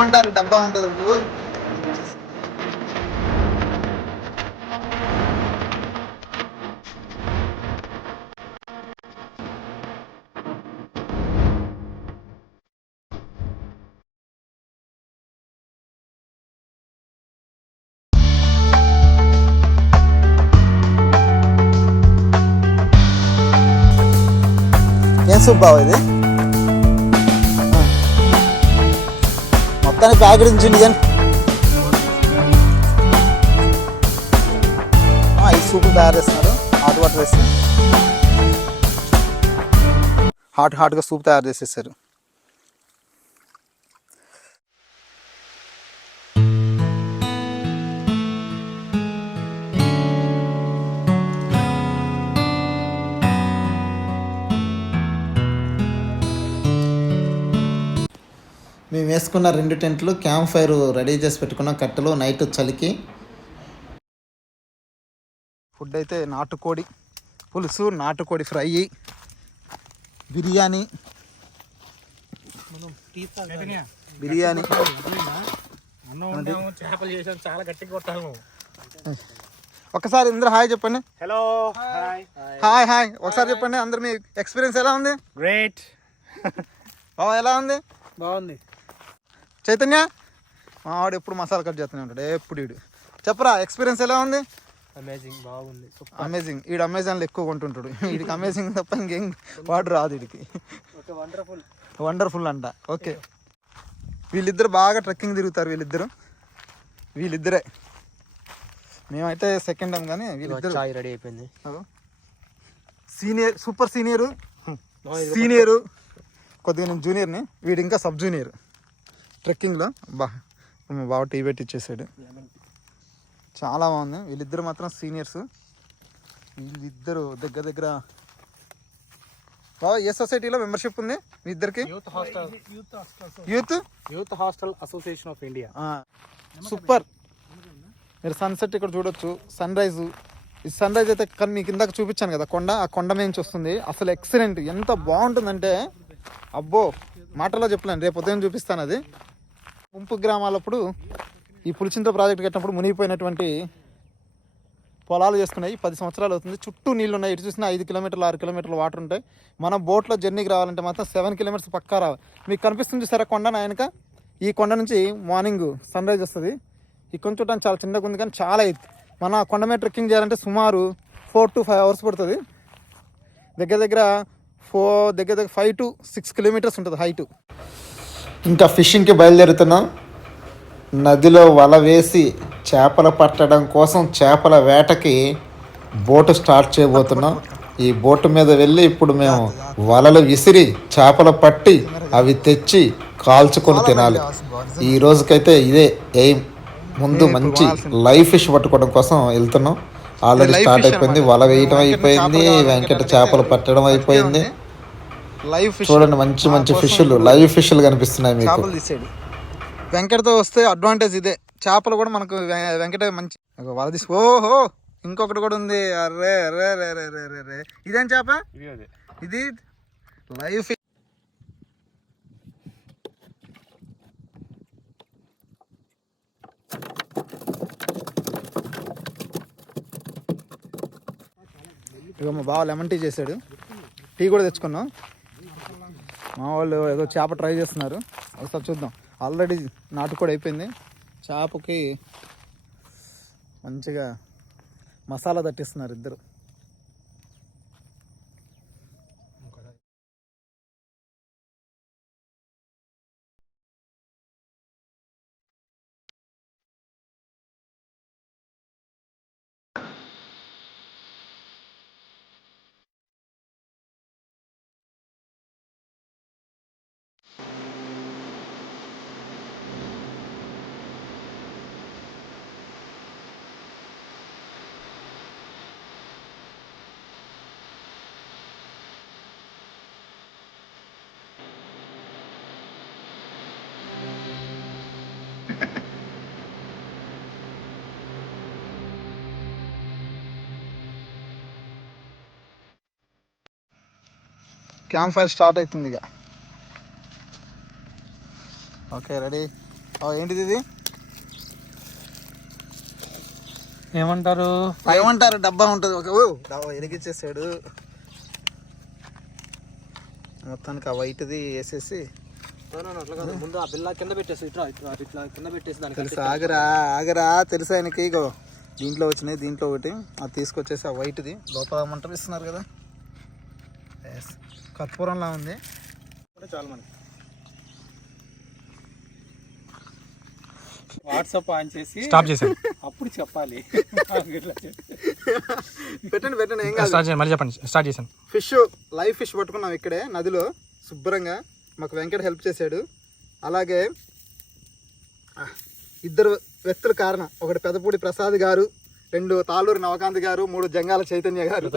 ఏమంటారు డబ్బా ఉంటుంది ఏం సూప్ బావ ఇది మొత్తానికి ప్యాకెట్ ఉంచండి కానీ ఈ సూపులు తయారు చేస్తున్నారు హాట్ వాటర్ వేసి హాట్గా సూప్ తయారు చేసేసారు. మేము వేసుకున్న 2 టెంట్లు క్యాంప్ ఫైర్ రెడీ చేసి పెట్టుకున్న కట్టెలు నైట్ చలికి. ఫుడ్ అయితే నాటుకోడి పులుసు, నాటుకోడి ఫ్రై, బిర్యానీ ఒకసారి అందరూ హాయ్ చెప్పండి. హలో హాయ్ హాయ్ ఒకసారి చెప్పండి అందరు. మీ ఎక్స్పీరియన్స్ ఎలా ఉంది? గ్రేట్. ఎలా ఉంది? బాగుంది. చైతన్య వాడు ఎప్పుడు మసాలా కట్ చేస్తూనే ఉంటాడు ఎప్పుడు. వీడు చెప్పరా ఎక్స్పీరియన్స్ ఎలా ఉంది? అమేజింగ్, బాగుంది. అమేజింగ్. వీడు అమెజాన్లో ఎక్కువ కొంటుంటాడు. వీడికి అమేజింగ్ తప్ప ఇంకేం వాడు రాదు వీడికి. వండర్ఫుల్ అంట. ఓకే, వీళ్ళిద్దరు బాగా ట్రెక్కింగ్ తిరుగుతారు. వీళ్ళిద్దరే. మేమైతే సెకండ్ టైం కానీ వీళ్ళిద్దరు రెడీ అయిపోయింది. సీనియర్, సూపర్ సీనియరు కొద్దిగా నేను జూనియర్ని, వీడు ఇంకా సబ్ జూనియర్ ట్రెక్కింగ్లో. బాగా టీ పెట్టి ఇచ్చేసాడు. చాలా బాగుంది. వీళ్ళిద్దరు మాత్రం సీనియర్స్. వీళ్ళిద్దరు దగ్గర బాగా ఏ సొసైటీలో మెంబర్షిప్ ఉంది మీ ఇద్దరికి? Youth hostel association of India. Super. మీరు సన్సెట్ ఇక్కడ చూడొచ్చు, సన్ రైజ్. ఈ సన్ రైజ్ అయితే కానీ మీకు ఇందాక చూపించాను కదా కొండ, ఆ కొండ మీద నుంచి వస్తుంది. అసలు ఎక్సలెంట్. ఎంత బాగుంటుందంటే అబ్బో మాటలో చెప్పలేను. రేపు ఉదయం చూపిస్తాను. అది ముంపు గ్రామాలప్పుడు ఈ పులిచింత ప్రాజెక్ట్ కట్టినప్పుడు మునిగిపోయినటువంటి పొలాలు చేసుకున్నాయి. 10 సంవత్సరాలు అవుతుంది. చుట్టూ నీళ్ళు ఉన్నాయి. ఇటు చూసినా 5 కిలోమీటర్లు 6 కిలోమీటర్లు వాటర్ ఉంటాయి. మనం బోట్లో జర్నీకి రావాలంటే మాత్రం 7 కిలోమీటర్స్ పక్కా రావాలి. మీకు కనిపిస్తుంది సరే కొండ నాయనక. ఈ కొండ నుంచి మార్నింగ్ సన్ రైజ్ వస్తుంది. ఈ కొంచెం చూడడానికి చాలా చిన్నగా ఉంది కానీ చాలా ఎత్తు. మన కొండ మీద ట్రెక్కింగ్ చేయాలంటే సుమారు 4 to 5 hours పడుతుంది. దగ్గర 5 to 6 కిలోమీటర్స్ ఉంటుంది హైటు. ఇంకా ఫిషింగ్కి బయలుదేరుతున్నాం. నదిలో వల వేసి చేపలు పట్టడం కోసం చేపల వేటకి బోటు స్టార్ట్ చేయబోతున్నాం. ఈ బోటు మీద వెళ్ళి ఇప్పుడు మేము వలలు విసిరి చేపలు పట్టి అవి తెచ్చి కాల్చుకొని తినాలి. ఈ రోజుకైతే ఇదే ఎయిమ్. ముందు మంచి లైవ్ ఫిష్ పట్టుకోవడం కోసం వెళ్తున్నాం. ఆల్రెడీ స్టార్ట్ అయిపోయింది. వల వేయటం అయిపోయింది. వెంకట చేపలు పట్టడం అయిపోయింది. చూడండి మంచి ఫిష్లు, లైవ్ ఫిష్లు కనిపిస్తున్నాయి మీకు. వెంకటతో వస్తే అడ్వాంటేజ్ ఇదే. చేపలు కూడా మనకు వెంకట మంచి వల తీసి. ఓహో ఇంకొకటి కూడా ఉంది. అర్రే అరే రే రే రే రే రే ఇదేం చేప? ఇది లైవ్ ఫిష్. ఇక మా బావ లెమన్ టీ చేశాడు. టీ కూడా తెచ్చుకున్నాం. మా వాళ్ళు ఏదో చేప ట్రై చేస్తున్నారు. ఒకసారి చూద్దాం. ఆల్రెడీ నాటుకోడి అయిపోయింది. చేపకి మంచిగా మసాలా తట్టిస్తున్నారు ఇద్దరు. క్యాంప్ ఫైర్ స్టార్ట్ అవుతుంది ఇక. Okay ready. ఏంటిది ఇది? ఏమంటారు డబ్బా ఉంటుంది ఒక డబ్బా ఎరిగిచ్చేసాడు. మొత్తానికి ఆ వైట్ది వేసేసి అట్లా కాదు, ముందు ఆ బిల్ల కింద పెట్టేసి ఇట్లా ఇట్లా ఇట్లా కింద పెట్టేసి దానికి తెలుసు. ఆగరా తెలుసు ఆయనకి. ఇగో దీంట్లో వచ్చినాయి, దీంట్లో ఒకటి అది తీసుకొచ్చేసి ఆ వైట్ది లోపల మంటలు ఇస్తున్నారు కదా. కర్పూరంలా ఉంది. చాలు మనకి. వాట్సాప్ ఆన్ చేసి స్టాప్ చేశాను. అప్పుడు చెప్పాలి. పెట్టండి ఏం కాదు. స్టార్ట్ చేయండి, మళ్ళీ చెప్పండి. స్టార్ట్ చేశాను. ఫిష్, లైవ్ ఫిష్ పట్టుకున్నాం ఇక్కడే నదిలో శుభ్రంగా. మాకు వెంకట హెల్ప్ చేశాడు. అలాగే ఇద్దరు వ్యక్తుల కారణం, ఒకటి పెదపూడి ప్రసాద్ గారు, 2 తాళూరు నవకాంత్ గారు, 3 జంగాల చైతన్య గారు.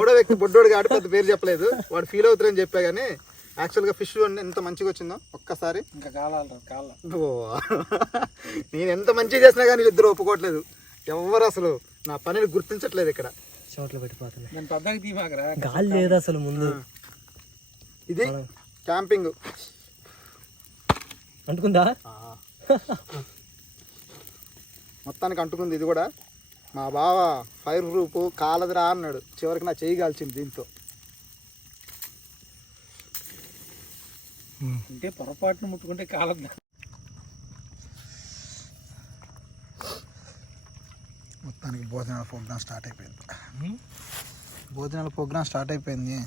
మూడో వ్యక్తి బొడ్డోడు గాడు, పెద్ద పేరు చెప్పలేదు, వాడు ఫీల్ అవుతారని చెప్పా. కానీ యాక్చువల్గా ఫిష్ ఎంత మంచిగా వచ్చిందో ఒక్కసారి. ఇంకా కాల నేను ఎంత మంచిగా చేసినా కానీ ఇద్దరు ఒప్పుకోవట్లేదు. ఎవరు అసలు నా పనిని గుర్తించట్లేదు. ఇక్కడ చోట్ల పెట్టిపోతుంది. నేను పెద్దగా తీమాకరా, గాలి లేదు అసలు ముందు. ఇది క్యాంపింగ్ అంటుకుందా? మొత్తానికి అంటుకుంది. ఇది కూడా మా బావ ఫైర్ ప్రూఫ్ కాలదురా అన్నాడు. చివరికి నా చెయ్యి కాల్చింది దీంతో. అంటే పొరపాటును ముట్టుకుంటే కాలద్దా. మొత్తానికి భోజనాల ప్రోగ్రామ్ స్టార్ట్ అయిపోయింది.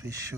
ఫిష్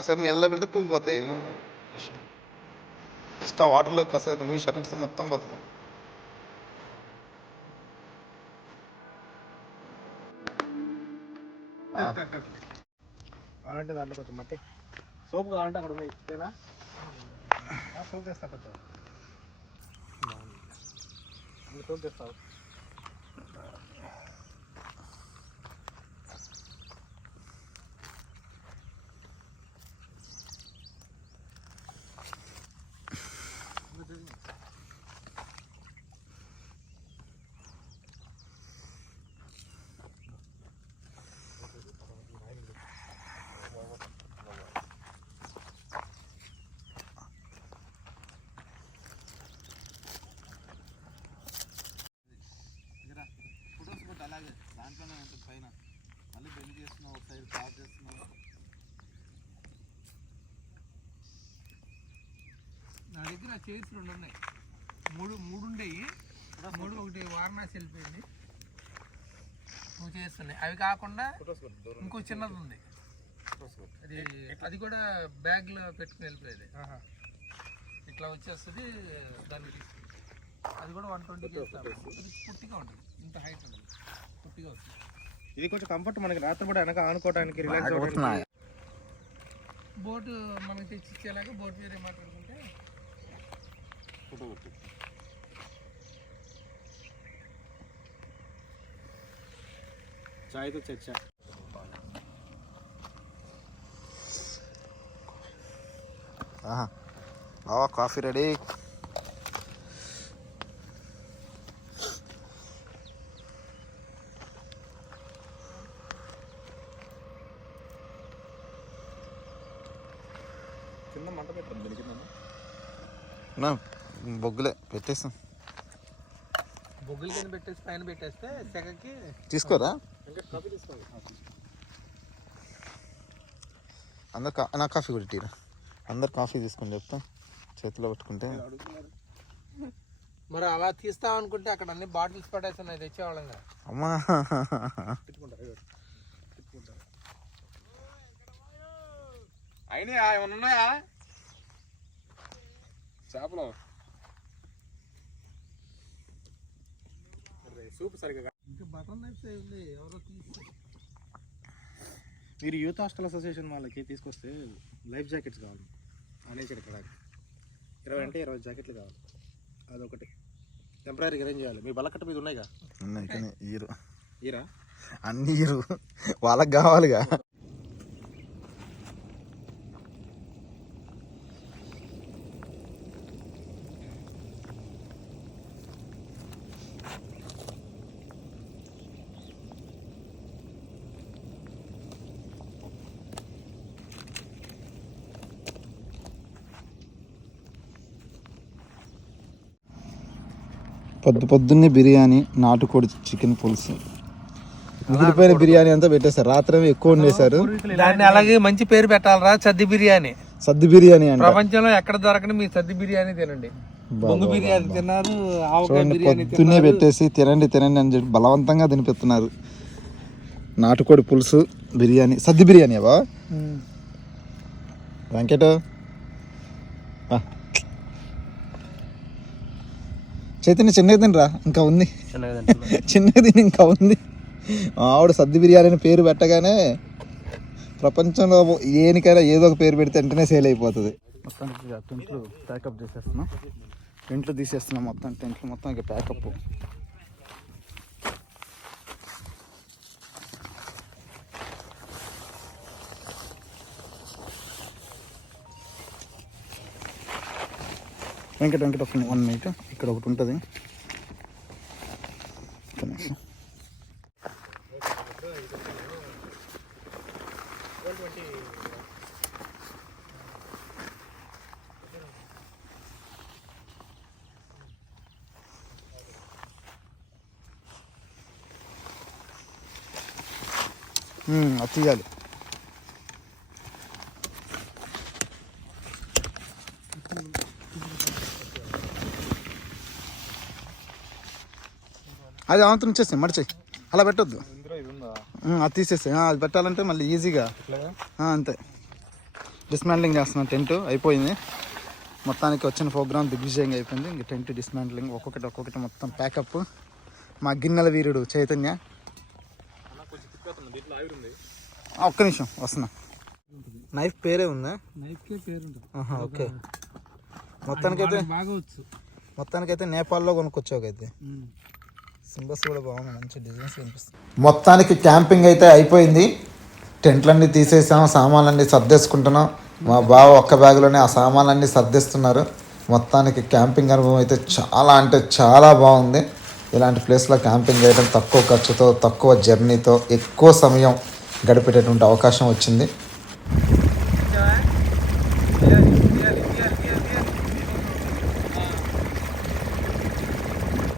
అసలు ఎలా పెడితే పోతాయి. జస్ట్ ఆ వాటర్లో కాసేపు మీ షర్ట్స్ మొత్తం పోతుంది. కావాలంటే దాంట్లో కొంచెం మట్టి సోపు కావాలంటే అక్కడ ఉన్నాయి. సోప్ తెస్తా, కొంచెం సోప్ తెస్తావు. దగ్గర చైర్స్ 2 ఉన్నాయి, మూడు ఉండేవి, 3 ఒకటి వారణాసి వెళ్ళిపోయింది, 2 చైర్స్ ఉన్నాయి. అవి కాకుండా ఇంకో చిన్నది ఉంది, అది కూడా బ్యాగ్లో పెట్టుకుని వెళ్ళిపోయేది. ఇట్లా వచ్చేస్తుంది దానికి, అది కూడా 120 చేస్తారు. పుట్టిగా ఉంటుంది, ఇంత హైట్ ఉంటుంది, పుట్టిగా వస్తుంది. ఇది కొంచెం కంఫర్ట్, మనకి రాత్రి కూడా వెనక ఆనుకోవడానికి, రిలాక్స్ అవ్వడానికి. బోటు మనకి తెచ్చి ఇచ్చేలాగా బోట్ వేరే మాట్లాడుకుంటే చాయ్తో చర్చ. బావా కాఫీ రెడీ. కింద మంట పెట్టండి, దీని కింద బొగ్గులే పెట్టేస్తాం. బొగ్గుల కింద పెట్టేసి పైన పెట్టేస్తే సెగకి తీసుకోరా ఇంకా కాఫీ తీసుకోండి. అందరు నా కాఫీ కూడా టీరా, అందరు కాఫీ తీసుకొని చెప్తా, చేతిలో పట్టుకుంటే. మరి అలా తీస్తాం అనుకుంటే అక్కడ అన్ని బాటిల్స్ పడేస్తున్నాయి, తెచ్చేవాళ్ళం కదా. అమ్మా అయినా ఏమన్నా ఉన్నాయా చేపలు? సూప్ సరిగ్గా ఇంకా బటన్ నైఫ్స్ ఉంది, ఎవరో తీసి. మీరు యూత్ హాస్టల్ అసోసియేషన్ వాళ్ళకి తీసుకొస్తే లైఫ్ జాకెట్స్ కావాలి అనేసి ఇక్కడ 20 అంటే 20 జాకెట్లు కావాలి. అదొకటి టెంపరీగా అరేంజ్ చేయాలి. మీ బలకట్ట మీద ఉన్నాయిగా? ఉన్నాయి కానీ ఈరు ఈరా అన్ని ఈరు వాళ్ళకి కావాలిగా. పొద్దున్నే బిర్యానీ, నాటుకోడి చికెన్ పులుసు, మిగిలిపోయిన బిర్యానీ అంతా పెట్టేశారు. రాత్రి ఎక్కువ వండేశారు. దాన్ని అలాగే మంచి పేరు పెట్టాలరా, సద్ది బిర్యానీ. సద్ది బిర్యానీ అంటే ప్రపంచంలో ఎక్కడ దొరకని మీ సద్ది బిర్యానీ తినండి. బొంగు బిర్యానీ తిన్నారు, ఆవకాయ బిర్యానీ పొద్దున్నే పెట్టేసి తినండి తినండి అని చెప్పి బలవంతంగా తినిపిస్తున్నారు. నాటుకోడి పులుసు, బిర్యానీ, సద్ది బిర్యానీ అవా వెంకట. చైతన్య చిన్నగా తినరా, ఇంకా ఉంది, చిన్నగా తిని ఇంకా ఉంది. ఆవిడ సద్ది బిర్యానీ అని పేరు పెట్టగానే ప్రపంచంలో ఏనికైనా ఏదో ఒక పేరు పెడితే వెంటనే సేల్ అయిపోతుంది. మొత్తానికి టెంట్లు ప్యాకప్ చేసేస్తున్నాం, టెంట్లు తీసేస్తున్నాం, మొత్తం టెంట్లు మొత్తం ఇక ప్యాకప్. వెంకట ఒక 1 మినిట్, ఇక్కడ ఒకటి ఉంటుంది. అది తీయాలి. అది అవంతం ఇచ్చేస్తాయి, మడిచి అలా పెట్టొద్దు, అది తీసేస్తాయి. అది పెట్టాలంటే మళ్ళీ ఈజీగా అంతే. డిస్మాంట్లింగ్ చేస్తున్నాం, టెంట్ అయిపోయింది. మొత్తానికి వచ్చిన ప్రోగ్రామ్ దిగ్విజయంగా అయిపోయింది. ఇంక టెంట్ డిస్మాంట్లింగ్ ఒక్కొక్కటి మొత్తం ప్యాకప్. మా గిన్నెల వీరుడు చైతన్య, ఒక్క నిమిషం వస్తున్నా. నైఫ్ పేరే ఉందా? నైఫ్కే పేరు ఉంటుంది. ఓకే. మొత్తానికైతే నేపాల్లో కొనుక్కొచ్చాకైతే సింబల్స్ కూడా బాగున్నాయి, మంచి డిజైన్స్ కనిపిస్తుంది. మొత్తానికి క్యాంపింగ్ అయితే అయిపోయింది. టెంట్లన్నీ తీసేసాం, సామాన్లన్నీ సర్దేసుకుంటున్నాం. మా బావ ఒక్క బ్యాగ్లోనే ఆ సామాన్లన్నీ సర్దేస్తున్నారు. మొత్తానికి క్యాంపింగ్ అనుభవం అయితే చాలా అంటే చాలా బాగుంది. ఇలాంటి ప్లేస్లో క్యాంపింగ్ చేయడం తక్కువ ఖర్చుతో, తక్కువ జర్నీతో ఎక్కువ సమయం గడిపేటటువంటి అవకాశం వచ్చింది.